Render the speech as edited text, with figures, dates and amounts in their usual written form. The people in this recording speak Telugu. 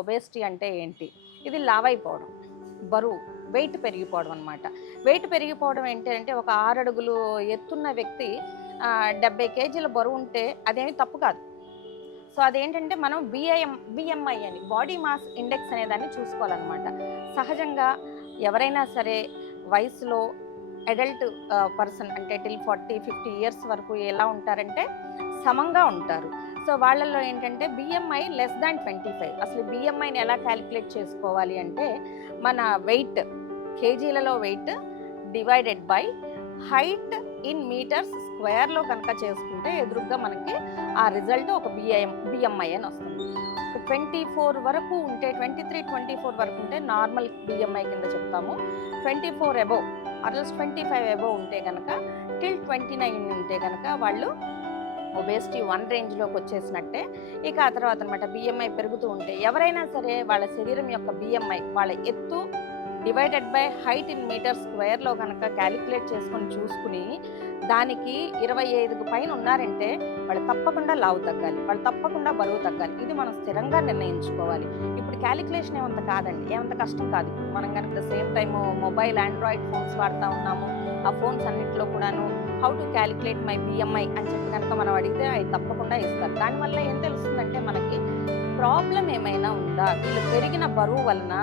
ఒబేసిటీ అంటే ఏంటి? ఇది లావైపోవడం, బరువు, వెయిట్ పెరిగిపోవడం అనమాట. వెయిట్ పెరిగిపోవడం ఏంటి అంటే ఒక 6 అడుగులు ఎత్తున్న వ్యక్తి 70 కేజీల బరువు ఉంటే అదేమి తప్పు కాదు. సో అదేంటంటే మనం బిఎంఐ అని బాడీ మాస్ ఇండెక్స్ అనేదాన్ని చూసుకోవాలన్నమాట. సహజంగా ఎవరైనా సరే వయసులో అడల్ట్ పర్సన్ అంటే టిల్ 40-50 ఇయర్స్ వరకు ఎలా ఉంటారంటే సమంగా ఉంటారు. సో వాళ్ళల్లో ఏంటంటే బిఎంఐ లెస్ దాన్ 25. అసలు బిఎంఐని ఎలా క్యాలిక్యులేట్ చేసుకోవాలి అంటే మన వెయిట్, కేజీలలో weight divided by height in metres స్క్వేర్లో కనుక చేసుకుంటే ఎదురుగ్గా మనకి ఆ రిజల్ట్ ఒక బిఎంఐ అని వస్తుంది. 24 వరకు ఉంటే 23-24 వరకు ఉంటే నార్మల్ బిఎంఐ కింద చెప్తాము. 24 అబోవ్ అర్ల్స్ 25 అబోవ్ ఉంటే కనుక టిల్ 29 ఉంటే కనుక వాళ్ళు ఒబేసిటీ 1 రేంజ్లోకి వచ్చేసినట్టే. ఇక ఆ తర్వాత అనమాట బిఎంఐ పెరుగుతూ ఉంటే ఎవరైనా సరే వాళ్ళ శరీరం యొక్క బిఎంఐ వాళ్ళ ఎత్తు divided by height in metre స్క్వేర్లో కనుక క్యాలిక్యులేట్ చేసుకొని చూసుకుని దానికి 25కు పైన ఉన్నారంటే వాళ్ళు తప్పకుండా లావు తగ్గాలి, వాళ్ళు తప్పకుండా బరువు తగ్గాలి. ఇది మనం స్థిరంగా నిర్ణయించుకోవాలి. ఇప్పుడు క్యాలిక్యులేషన్ ఏమంత కాదండి, ఏమంత కష్టం కాదు. మనం కనుక same time mobile Android phones వాడుతూ ఉన్నాము. ఆ ఫోన్స్ అన్నింటిలో కూడాను how to calculate my BMI అని చెప్పి కనుక మనం అడిగితే అవి తప్పకుండా ఇస్తారు. దానివల్ల ఏం తెలుస్తుందంటే మనకి ప్రాబ్లం ఏమైనా ఉందా, వీళ్ళు పెరిగిన బరువు వలన